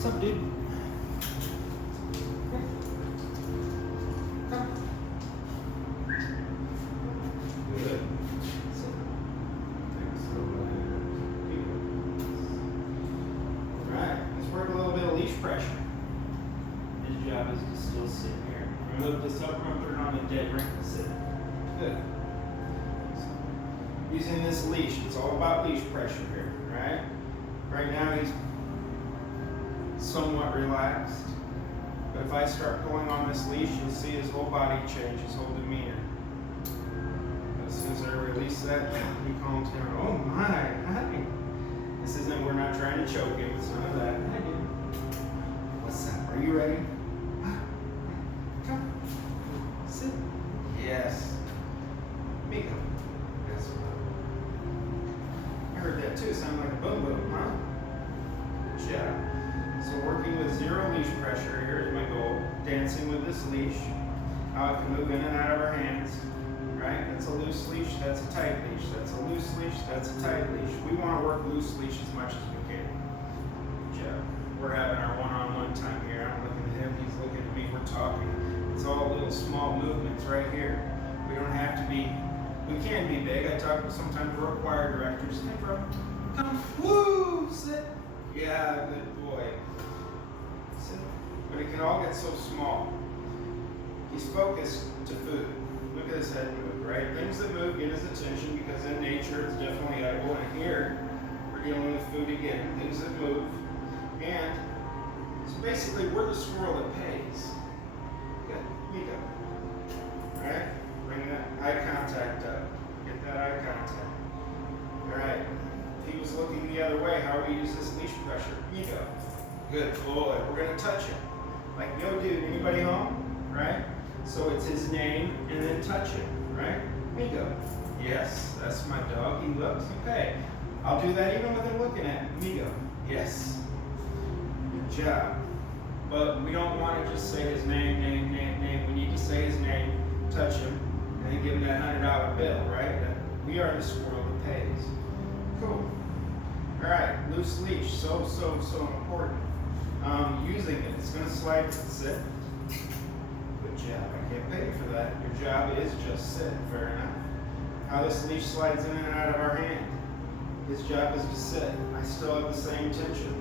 What's up, dude? Come. Good. Alright, let's work a little bit of leash pressure. His job is to still sit here. Remove this up and put it on a dead ring to sit. Good. So, using this leash, it's all about leash pressure here, right? Right now he's somewhat relaxed. But if I start pulling on this leash, you'll see his whole body change, his whole demeanor. As soon as I release that, he calms down. Oh my, hi. This isn't, we're not trying to choke him, it's none of that. Hi, dude. What's up? Are you ready? Come. Sit. Yes. Miko. Yes. I heard that too, sounded like a boom boom, huh? Good job. So working with zero leash pressure, here's my goal. Dancing with this leash. How it can move in and out of our hands. Right? That's a loose leash, that's a tight leash. That's a loose leash, that's a tight leash. We want to work loose leash as much as we can. Good job. We're having our one-on-one time here. I'm looking at him, he's looking at me, we're talking. It's all little small movements right here. We don't have to be, we can be big. I talk with sometimes we're choir directors. Hey bro, come, woo, sit. Yeah, good boy. Sit. But it can all get so small. He's focused to food. Look at his head move, right? Things that move get his attention because in nature it's definitely edible. And here, we're dealing with food again, things that move. And so basically, we're the squirrel that pays. Good, Miko. All right, bring that eye contact up. Get that eye contact. All right, if he was looking the other way, how do we use this leash pressure? Miko. Good boy. We're gonna touch him. Like, yo, dude, anybody home? Right? So it's his name and then touch him, right? Miko. Yes, that's my dog. He looks. Okay. I'll do that even with him looking at him. Miko. Yes. Good job. But we don't want to just say his name. We need to say his name, touch him, and then give him that $100 bill, right? We are the squirrel that pays. Cool. All right. Loose leash. So important. Using it. It's going to slide to sit. Good job. I can't pay you for that. Your job is just sit. Fair enough. How this leash slides in and out of our hand. His job is to sit. I still have the same tension.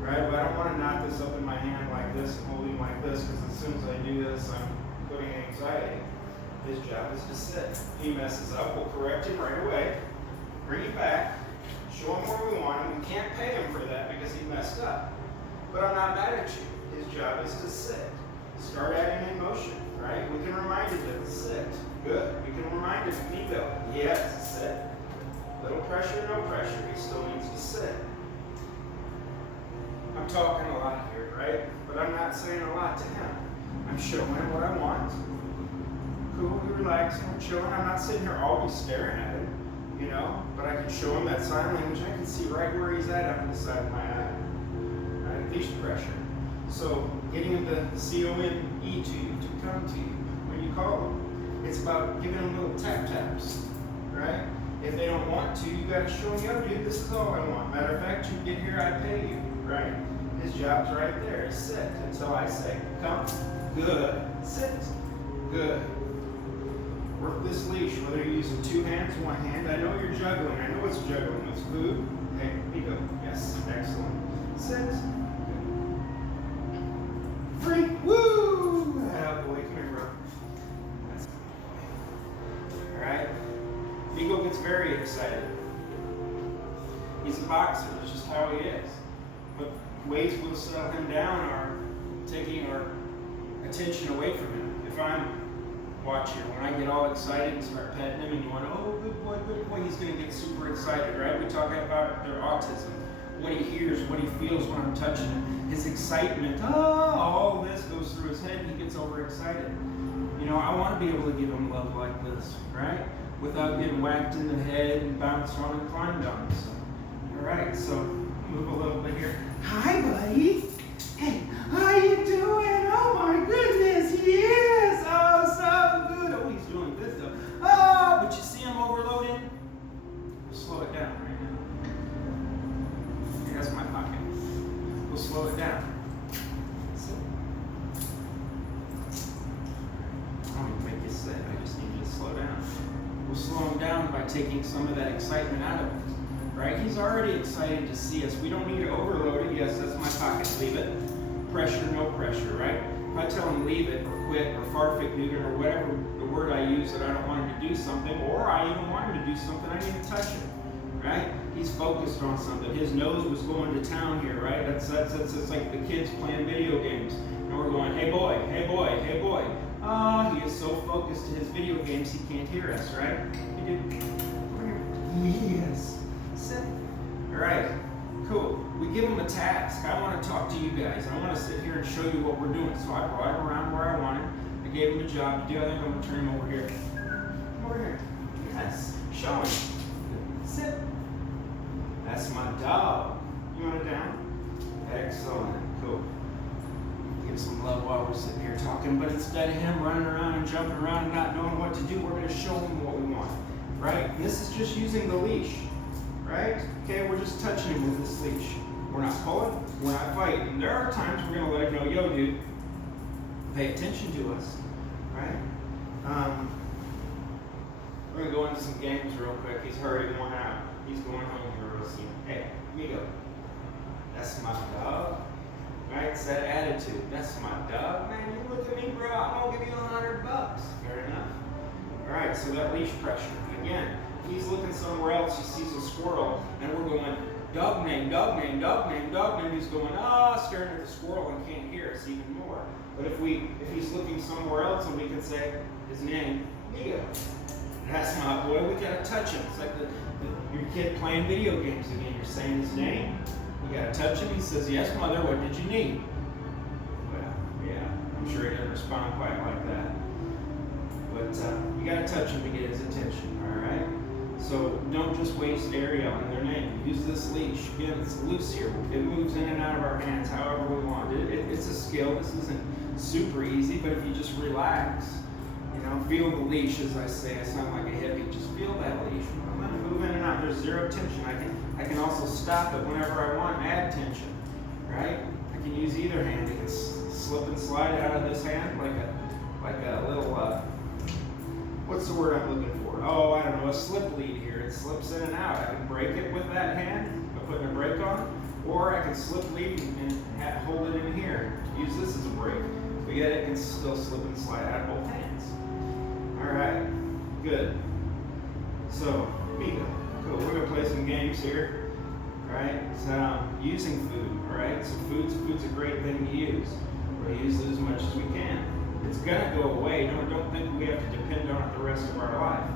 Right? But I don't want to knot this up in my hand like this and hold him like this because as soon as I do this, I'm putting anxiety. His job is to sit. If he messes up, we'll correct him right away. Bring it back. Show him where we want him. We can't pay him for that because he messed up. But I'm not mad at you. His job is to sit. Start adding in motion, right? We can remind him to sit. Good. We can remind him, Miko. Yes, sit. Little pressure, no pressure. He still needs to sit. I'm talking a lot here, right? But I'm not saying a lot to him. I'm showing him what I want. Cool, we're relaxing, we're chilling. I'm not sitting here always staring at him, you know? But I can show him that sign language. I can see right where he's at up on the side of my eye. Right? Leash pressure. So getting him to C-O-M-E to you, to come to you when you call him. It's about giving them little tap taps, right? If they don't want to, you got to show them, yo, dude, this is all I want. Matter of fact, you get here, I pay you, right? His job's right there. Sit until I say, come. Good. Sit. Good. Work this leash, whether you're using two hands, one hand. I know you're juggling. I know it's juggling. It's food. Okay, here you go. Yes, excellent. Sit. Free. Woo! Oh boy, come here, bro. That's all right. Miko gets very excited. He's a boxer. That's just how he is. But ways we'll settle him down are taking our attention away from him. If I'm watching, when I get all excited and start petting him, and you want, oh, good boy, he's going to get super excited, right? We talk about their autism. What he hears, what he feels when I'm touching him, his excitement, all this goes through his head, he gets overexcited. You know, I want to be able to give him love like this, right? Without getting whacked in the head and bounced on and climbed on. So, all right, so move a little bit here. Hi, buddy. Hey, how you doing? Oh my goodness, yes. Oh, so good. Oh, he's doing good though. Oh, but you see him overloading? Slow it down right now. That's my pocket. We'll slow it down. Sit. I don't even make you sit. I just need you to slow down. We'll slow him down by taking some of that excitement out of it. Right? He's already excited to see us. We don't need to overload it. Yes, that's my pocket. Leave it. Pressure, no pressure, right? If I tell him leave it or quit or farfik Newton or whatever the word I use that I don't want him to do something, or I even want him to do something, I need to touch him. Right? He's focused on something. His nose was going to town here, right? That's like the kids playing video games. And we're going, hey boy, hey boy, hey boy. He is so focused to his video games he can't hear us, right? You do. Yes. Sit. All right. Cool. We give him a task. I want to talk to you guys. I want to sit here and show you what we're doing. So I brought him around where I wanted. I gave him a job to do. I think I'm going to turn him over here. Come over here. Yes. Show him. Sit. That's my dog. You want it down? Excellent. Cool. Give some love while we're sitting here talking, but instead of him running around and jumping around and not knowing what to do, we're going to show him what we want. Right? And this is just using the leash. Right? Okay, we're just touching him with this leash. We're not pulling, we're not fighting. And there are times we're going to let him know, yo, dude, pay attention to us. Right? We're going to go into some games real quick. He's hurrying one out. He's going home here real soon. Hey, amigo. That's my dog. Right? It's that attitude. That's my dog. Man, you look at me, bro. I'm going to give you $100. Fair enough. All right, so that leash pressure. Again, he's looking somewhere else. He sees a squirrel, and we're going, dog name, dog name, dog name, dog name. He's going, staring at the squirrel and can't hear us even more. But if he's looking somewhere else, and we can say his name, Amigo. That's my boy. We gotta touch him. It's like your kid playing video games again. You're saying his name. You gotta touch him. He says, yes, mother. What did you need? Well, yeah. I'm sure he doesn't respond quite like that. But you gotta touch him to get his attention. All right. So don't just waste area on their name. Use this leash. Again, it's loose here. It moves in and out of our hands however we want. It's a skill. This isn't super easy, but if you just relax, feel the leash, as I say. I sound like a hippie. Just feel that leash. I'm going to move in and out. There's zero tension. I can also stop it whenever I want and add tension. Right? I can use either hand. I can slip and slide out of this hand like a little, what's the word I'm looking for? Oh, I don't know, a slip lead here. It slips in and out. I can break it with that hand by putting a brake on, or I can slip lead and hold it in here. Use this as a brake. But yet it can still slip and slide out of both hands. All right, good. So, Amigo. Cool. We're gonna play some games here. All right. So, using food. All right. So, food's a great thing to use. We're gonna use it as much as we can. It's gonna go away. Don't think we have to depend on it the rest of our life.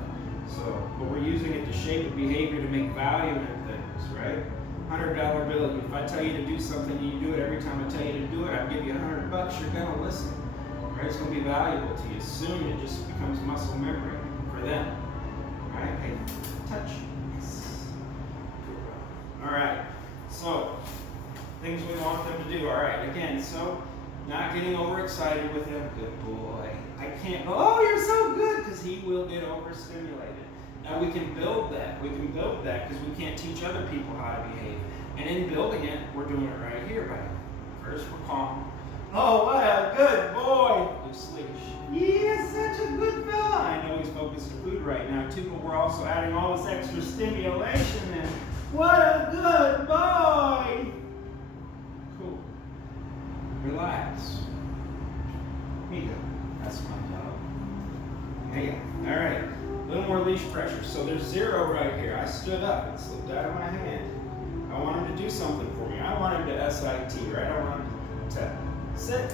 So, but we're using it to shape a behavior to make value in things, right? $100 bill. If I tell you to do something, you do it every time I tell you to do it. I give you $100. You're gonna listen. Right? It's going to be valuable to you. Soon it just becomes muscle memory for them. All right? Hey, touch. Yes. All right. So, things we want them to do. All right. Again, so not getting overexcited with him. Good boy. I can't go, oh, you're so good, because he will get overstimulated. Now, we can build that. We can build that because we can't teach other people how to behave. And in building it, we're doing it right here. Right? First, we're calm. Oh, what a good boy! Loose leash. He is such a good fella. I know he's focused on food right now too, but we're also adding all this extra stimulation in. What a good boy! Cool. Relax. Amigo. That's my dog. Hey, all right. A little more leash pressure. So there's 0 right here. I stood up and slipped out of my hand. I want him to do something for me. I want him to SIT, right? I want him to sit,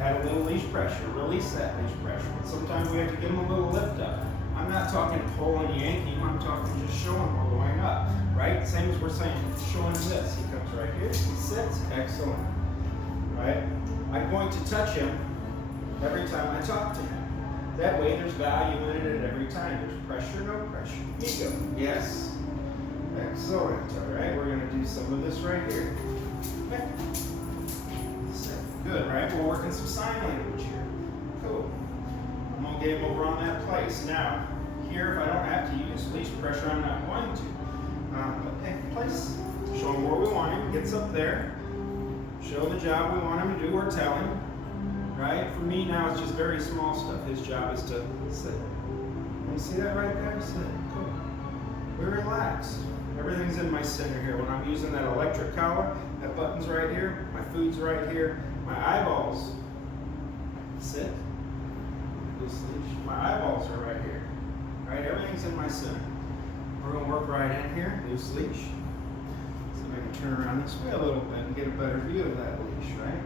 add a little leash pressure, release that leash pressure. Sometimes we have to give him a little lift up. I'm not talking pull and yanking, I'm talking just showing we're going up, right? Same as we're saying, showing this. He comes right here, he sits, excellent, right? I'm going to touch him every time I talk to him. That way there's value in it at every time. There's pressure, no pressure. Amigo, yes. Excellent, all right? We're gonna do some of this right here. Okay. Good, right? We're working some sign language here. Cool. I'm going to get him over on that place. Now, here, if I don't have to use leash pressure, I'm not going to. But hey, place. Show him where we want him. Gets up there. Show the job we want him to do or tell him. Right? For me now, it's just very small stuff. His job is to sit. You see that right there? Sit. Cool. We relax. Everything's in my center here. When I'm using that electric collar, that button's right here. My food's right here. My eyeballs. Sit. Loose leash. My eyeballs are right here. Right? Everything's in my center. We're going to work right in here. Loose leash. So I can turn around this way a little bit and get a better view of that leash, right?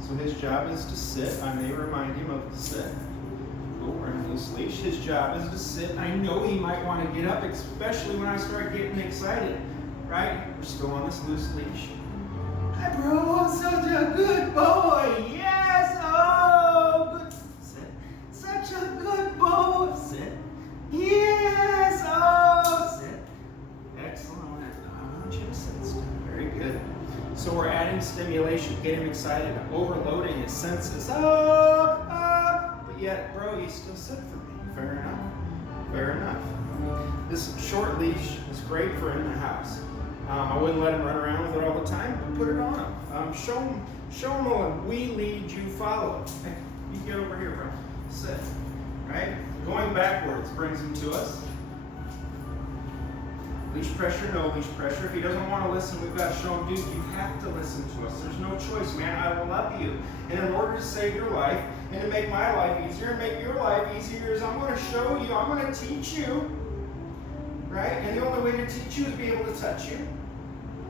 So his job is to sit. I may remind him of the sit. Cool, we're in a loose leash. His job is to sit. I know he might want to get up, especially when I start getting excited. Right? We're still on this loose leash. Hi, bro. Such a good boy. Yes. Oh, good. Sit. Such a good boy. Sit. Yes. Oh, sit. Excellent. I want you to sit still. Very good. So we're adding stimulation, get him excited, overloading his senses. But yet, bro, you still sit for me. Fair enough. Fair enough. This short leash is great for in the house. I wouldn't let him run around with it all the time, but put it on him. Show him when we lead, you follow. Hey, you get over here, bro. Sit. Right? Going backwards brings him to us. Leash pressure, no leash pressure. If he doesn't want to listen, we've got to show him, dude, you have to listen to us. There's no choice, man. I will love you. And in order to save your life and to make my life easier and make your life easier is I'm going to show you, I'm going to teach you. Right? And the only way to teach you is be able to touch you.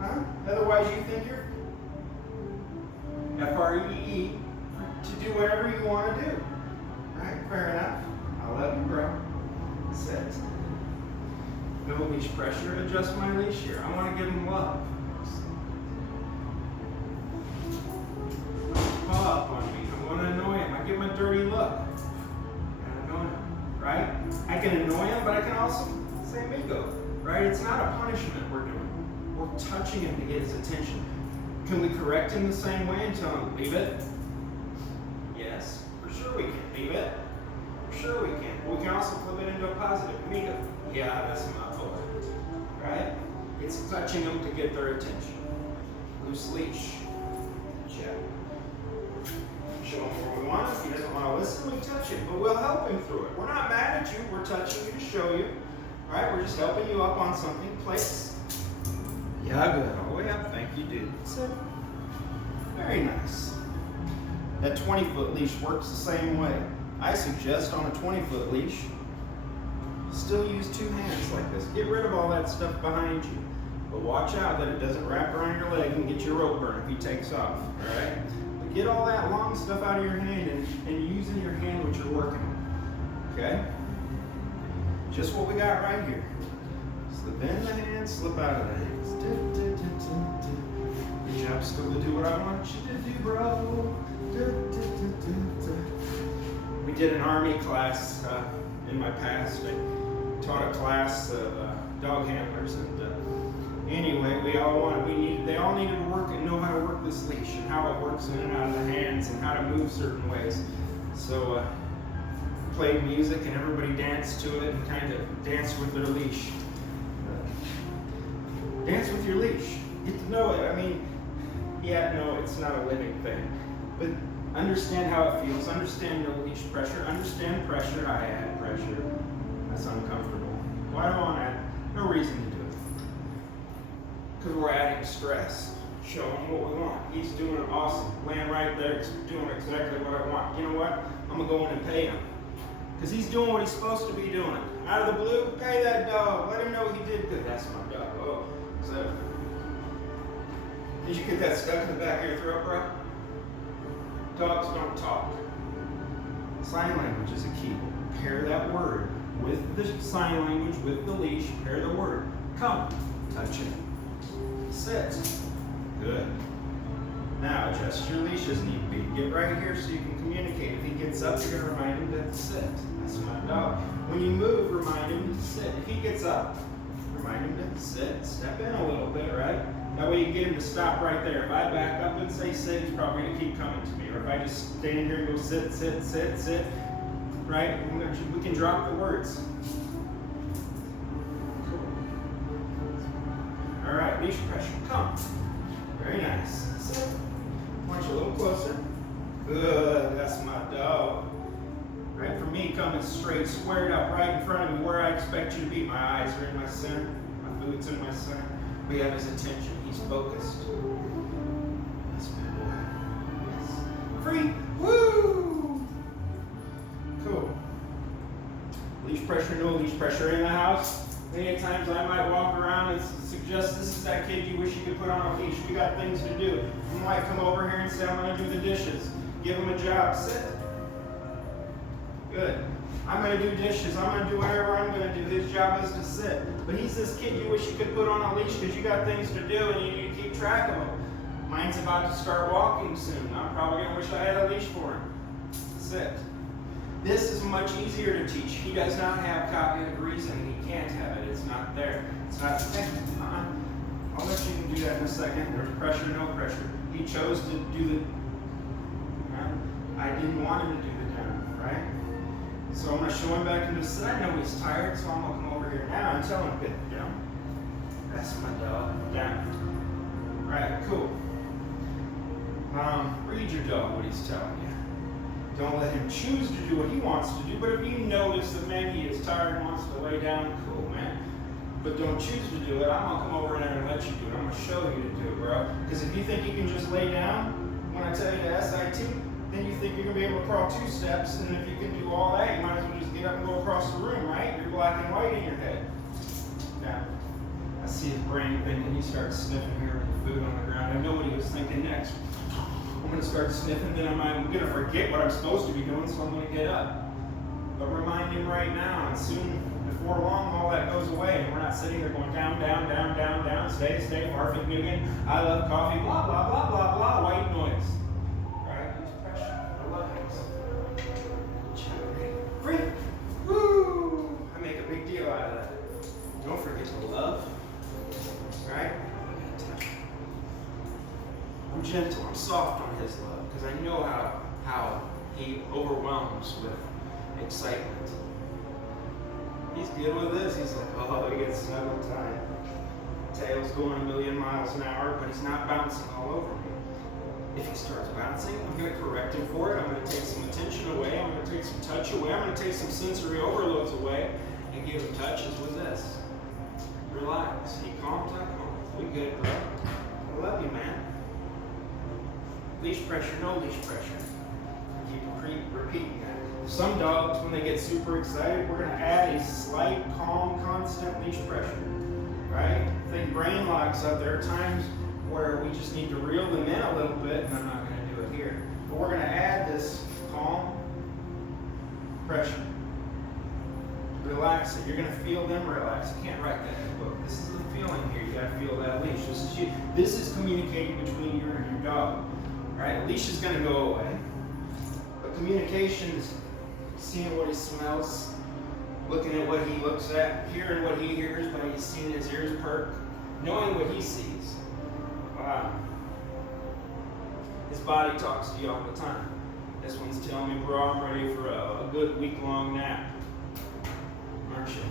Huh? Otherwise, you think you're F-R-E-E to do whatever you want to do. Right? Fair enough. I love you, bro. Sit. No leash pressure. Adjust my leash here. I want to give him love. Paw up on me. I want to annoy him. I give him a dirty look. I annoy him. Right? I can annoy him, but I can also say amigo. Right? It's not a punishment we're doing. We're touching him to get his attention. Can we correct him the same way and tell him, leave it? Yes. For sure we can. Leave it? For sure we can. But we can also flip it into a positive. Amigo. Yeah, that's my boy. Right? It's touching them to get their attention. Loose leash. Check. Show him where we want him. If he doesn't want to listen, we touch him. But we'll help him through it. We're not mad at you. We're touching you to show you. Right? We're just helping you up on something. Place. Yeah, good. All the way up. Thank you, dude. Sit. Very nice. That 20-foot leash works the same way. I suggest on a 20-foot leash, still use two hands like this. Get rid of all that stuff behind you. But watch out that it doesn't wrap around your leg and get your rope burn if he takes off. Alright? But get all that long stuff out of your hand and use in your hand what you're working on. Okay? Just what we got right here. Slip in the hands, slip out of the hands. Good job still to do what I want you to do, bro. We did an Army class in my past. I taught a class of dog handlers, and anyway, they all needed to work and know how to work this leash and how it works in and out of the hands and how to move certain ways. So played music and everybody danced to it and kind of danced with their leash. Dance with your leash. Get to know it. I mean, yeah, no, it's not a living thing, but understand how it feels. Understand no leash pressure. Understand pressure. I add pressure. That's uncomfortable. Why do I want to add? No reason to do it. Because we're adding stress. Show him what we want. He's doing awesome. Laying right there, doing exactly what I want. You know what? I'm going to go in and pay him. Because he's doing what he's supposed to be doing. Out of the blue, pay that dog. Let him know he did good. That's my dog. Oh, so did you get that stuck in the back of your throat, bro? Dogs don't talk. Sign language is a key. Pair that word with the sign language, with the leash. Pair the word. Come. Touch it. Sit. Good. Now adjust your leash as need be. Get right here so you can communicate. If he gets up, you're going to remind him to sit. That's my dog. When you move, remind him to sit. If he gets up, remind him to sit. Step in a little bit, right? That way you get him to stop right there. If I back up and say sit, he's probably going to keep coming to me. Or if I just stand here and go sit, sit, sit, sit, right? We can drop the words. Cool. All right, leash pressure. Come. Very nice. Sit. Good, that's my dog. Right, for me, coming straight, squared up right in front of me, where I expect you to be. My eyes are in my center, my food's in my center. We have his attention, he's focused. That's my boy. Yes. Free, woo! Cool. Leash pressure, no leash pressure in the house. Many times I might walk around and suggest this is that kid you wish you could put on a leash. We got things to do. You might come over here and say, I'm going to do the dishes. Give him a job. Sit. Good. I'm going to do dishes. I'm going to do whatever I'm going to do. His job is to sit. But he's this kid you wish you could put on a leash because you got things to do and you need to keep track of him. Mine's about to start walking soon. I'm probably going to wish I had a leash for him. Sit. This is much easier to teach. He does not have cognitive reasoning. He can't have it. It's not there. It's not. I'll let you do that in a second. There's pressure, no pressure. He chose to do the. I didn't want him to do the down, right? So I'm going to show him back into sit. I know he's tired, so I'm going to come over here now and tell him to get down. That's my dog. Down. Right, cool. Read your dog what he's telling you. Don't let him choose to do what he wants to do, but if you notice that maybe he is tired and wants to lay down, cool, man. But don't choose to do it. I'm going to come over there and let you do it. I'm going to show you to do it, bro. Because if you think you can just lay down when I tell you to SIT, then you think you're going to be able to crawl 2 steps, and if you can do all that, you might as well just get up and go across the room, right? You're black and white in your head. Now, I see his brain thinking. He starts sniffing here with the food on the ground. I know what he was thinking next. I'm going to start sniffing, then I'm going to forget what I'm supposed to be doing, so I'm going to get up. But remind him right now, and soon, before long, all that goes away, and we're not sitting there going down, down, down, down, down, stay, Marvin Nugent, I love coffee, blah, blah, blah, blah, blah, white noise. Right? Use pressure. I love it. Free. Woo! I make a big deal out of that. Don't forget to love. Right? I'm gentle, I'm soft on his love, because I know how he overwhelms with excitement. He's good with this. He's like, oh, he gets snuggled tight. Tail's going a million miles an hour, but he's not bouncing all over me. If he starts bouncing, I'm going to correct him for it. I'm going to take some attention away. I'm going to take some touch away. I'm going to take some sensory overloads away and give him touches with this. Relax. He calms, I calm. We good, bro. I love you, man. Leash pressure, no leash pressure. Keep repeating that. Some dogs, when they get super excited, we're going to add a slight, calm, constant leash pressure. Right? Think brain locks up. There are times where we just need to reel them in a little bit, and I'm not going to do it here. But we're going to add this calm pressure. Relax it. You're going to feel them relax. You can't write that in a book. This is the feeling here. You got to feel that leash. This is communicating between you and your dog. Right? Leash is going to go away. But communication is seeing what he smells, looking at what he looks at, hearing what he hears by seeing his ears perk, knowing what he sees. Wow. His body talks to you all the time. This one's telling me, bro, I'm ready for a good week-long nap. Aren't you?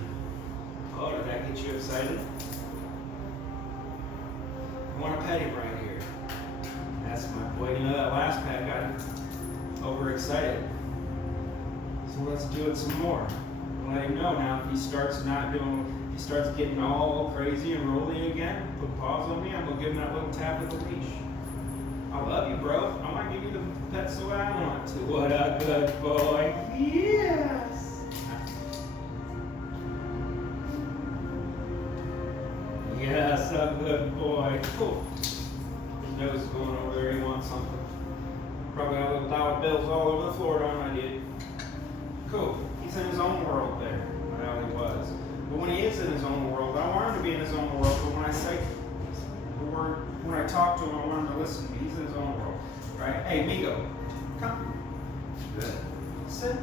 Oh, did that get you excited? I want to pet him right here. That's my boy. You know, that last pet got him overexcited. So let's do it some more. Let him know now if he starts getting all crazy and rolly again, put paws on me, I'm going to give him that little tap of the leash. I love you, bro. I want to give you the pets the way I want to. What a good boy. Yes. Yes, a good boy. Cool. His nose is going over there. He wants something. Probably got little dollar bills all over the floor, don't I, dude? Cool. He's in his own world there. Well, he was. But when he is in his own world, I want him to be in his own world. But when I say the word, when I talk to him, I want him to listen to me. He's in his own world. Right? Hey, Migo, come. Good. Sit.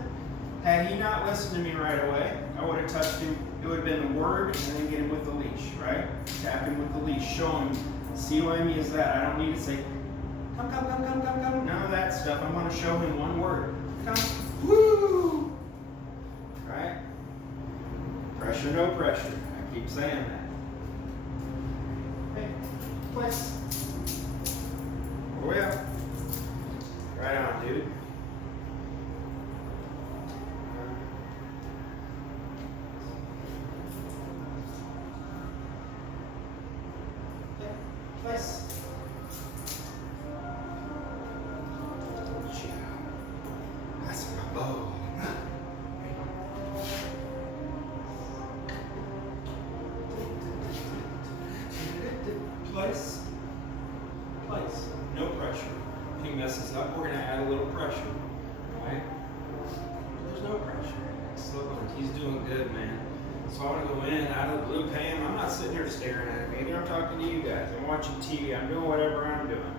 Had he not listened to me right away, I would have touched him. It would have been the word and then get him with the leash, right? Tap him with the leash. Show him. See what I mean is that. I don't need to say, come, come, come, come, come, come. None of that stuff. I want to show him one word. Come. Woo! Right? Pressure, no pressure. I keep saying that. Hey, place. Oh yeah. Right on. dude. Nice. That's my bow. Place. No pressure. If he messes up, we're going to add a little pressure. Right? There's no pressure. Excellent. He's doing good, man. So I want to go in, out of the blue, pay him. I'm not sitting here staring at him either. I'm talking to you guys. I'm watching TV. I'm doing whatever I'm doing.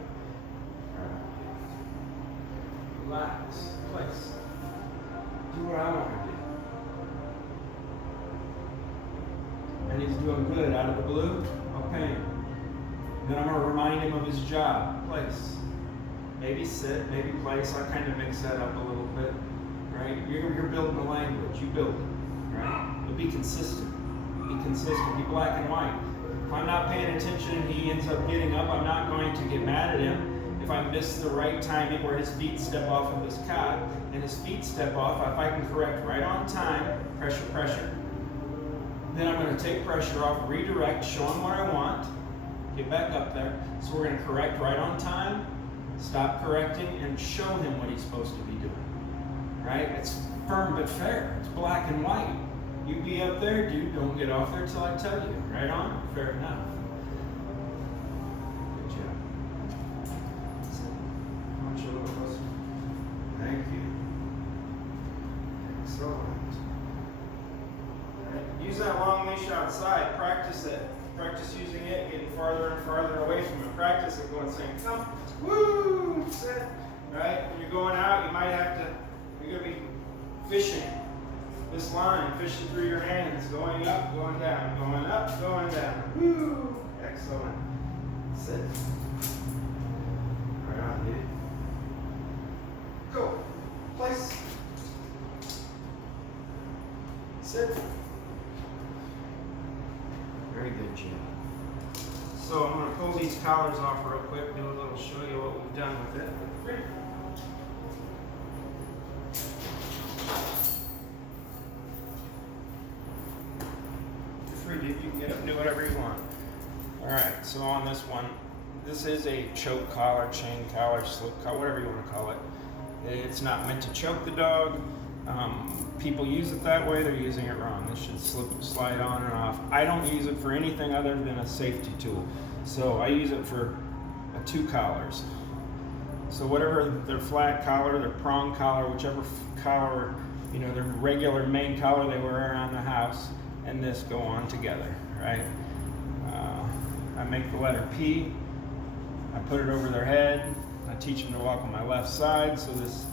Relax. Place. Do what I want to do. And he's doing good. Out of the blue, I'll pay him. Then I'm going to remind him of his job. Place. Maybe sit, maybe place. I kind of mix that up a little bit. Right? You're building the language. You build it. Right? But be consistent. Be consistent. Be black and white. If I'm not paying attention and he ends up getting up, I'm not going to get mad at him. If I miss the right timing where his feet step off of his cot and his feet step off, if I can correct right on time, pressure, then I'm going to take pressure off, redirect, show him what I want, get back up there. So we're going to correct right on time, stop correcting, and show him what he's supposed to be doing. Right? It's firm but fair. It's black and white. You be up there, dude, don't get off there till I tell you. Right on? Fair enough. Good job. Watch a little closer. Thank you. Excellent. Right. Use that long leash outside. Practice it. Practice using it, getting farther and farther away from it. Practice it, going saying, come, woo, sit. Right? When you're going out, you might have to, you're going to be fishing. This line, fishing through your hands, going up, going down, going up, going down. Woo! Excellent. Sit. Right on, dude. Go. Place. Sit. Very good, Jim. So I'm going to pull these collars off real quick, do a little show you what we've done with it. Free. Dude, you can get up and do whatever you want. Alright, so on this one, this is a choke collar, chain collar, slip collar, whatever you want to call it. It's not meant to choke the dog. People use it that way, they're using it wrong. This should slide on and off. I don't use it for anything other than a safety tool. So I use it for 2 collars. So whatever their flat collar, their prong collar, whichever collar, you know, their regular main collar they wear around the house, and this go on together, right? I make the letter P, I put it over their head, I teach them to walk on my left side, so this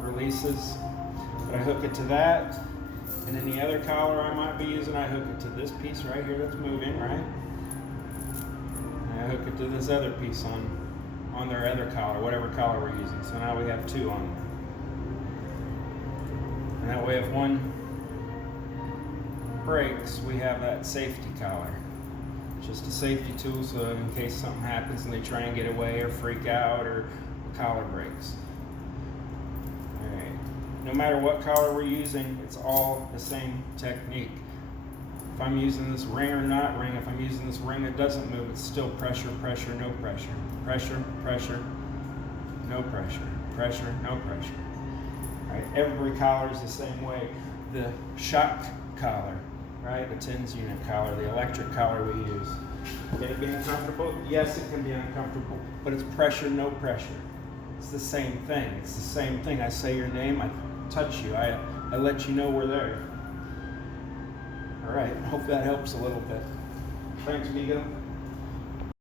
releases. But I hook it to that, and then the other collar I might be using, I hook it to this piece right here that's moving, right? And I hook it to this other piece on their other collar, whatever collar we're using. So now we have 2 on. And that way if one breaks, we have that safety collar. Just a safety tool, so in case something happens and they try and get away or freak out or the collar breaks. Alright. No matter what collar we're using, it's all the same technique. If I'm using this ring or not ring, if I'm using this ring that doesn't move, it's still pressure, pressure, no pressure. Pressure, pressure, no pressure. Pressure, no pressure. Right? Every collar is the same way. The shock collar, right? The TENS unit collar, the electric collar we use. Can it be uncomfortable? Yes, it can be uncomfortable, but it's pressure, no pressure. It's the same thing. It's the same thing. I say your name, I touch you, I let you know we're there. All right, hope that helps a little bit. Thanks, Migo.